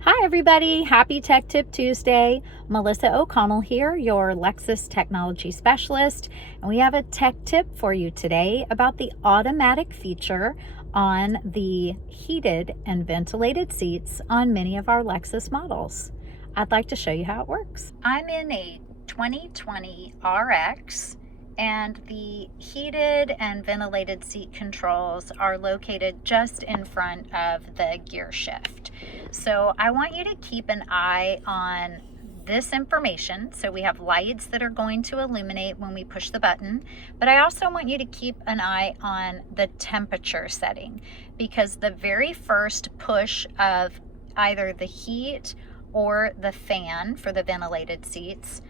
Hi everybody, happy Tech Tip Tuesday. Melissa O'Connell here, your Lexus technology specialist, and we have a tech tip for you today about the automatic feature on the heated and ventilated seats on many of our Lexus models. I'd like to show you how it works. I'm in a 2020 RX, and the heated and ventilated seat controls are located just in front of the gear shift. So I want you to keep an eye on this information. So we have lights that are going to illuminate when we push the button, but I also want you to keep an eye on the temperature setting, because the very first push of either the heat or the fan for the ventilated seats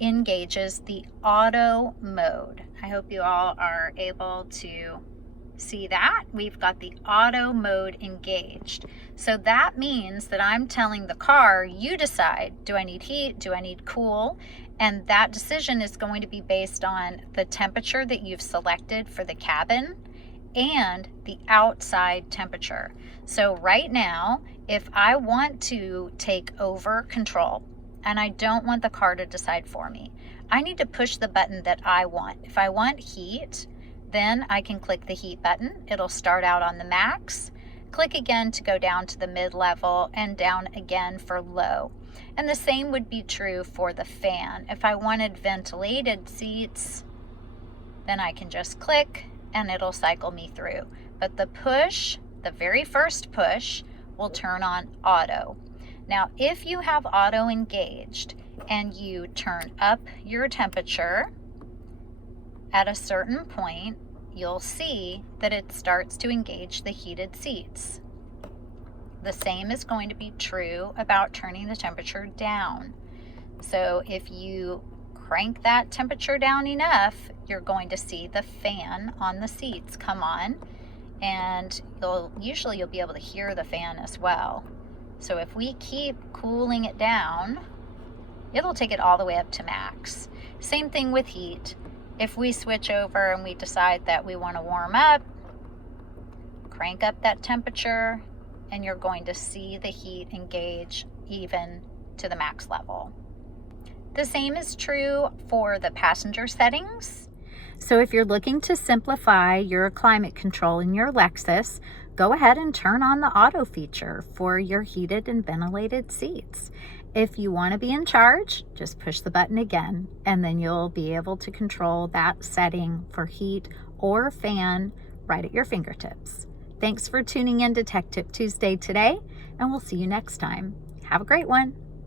engages the auto mode. I hope you all are able to see that. We've got the auto mode engaged. So that means that I'm telling the car, you decide, do I need heat? Do I need cool? And that decision is going to be based on the temperature that you've selected for the cabin and the outside temperature. So right now, if I want to take over control, and I don't want the car to decide for me, I need to push the button that I want. If I want heat, then I can click the heat button. It'll start out on the max. Click again to go down to the mid-level and down again for low. And the same would be true for the fan. If I wanted ventilated seats, then I can just click and it'll cycle me through. But the push, the very first push, will turn on auto. Now, if you have auto engaged and you turn up your temperature at a certain point, you'll see that it starts to engage the heated seats. The same is going to be true about turning the temperature down. So if you crank that temperature down enough, you're going to see the fan on the seats come on, and you'll be able to hear the fan as well. So if we keep cooling it down, it'll take it all the way up to max. Same thing with heat. If we switch over and we decide that we want to warm up, crank up that temperature, and you're going to see the heat engage even to the max level. The same is true for the passenger settings. So if you're looking to simplify your climate control in your Lexus, go ahead and turn on the auto feature for your heated and ventilated seats. If you want to be in charge, just push the button again, and then you'll be able to control that setting for heat or fan right at your fingertips. Thanks for tuning in to Tech Tip Tuesday today, and we'll see you next time. Have a great one.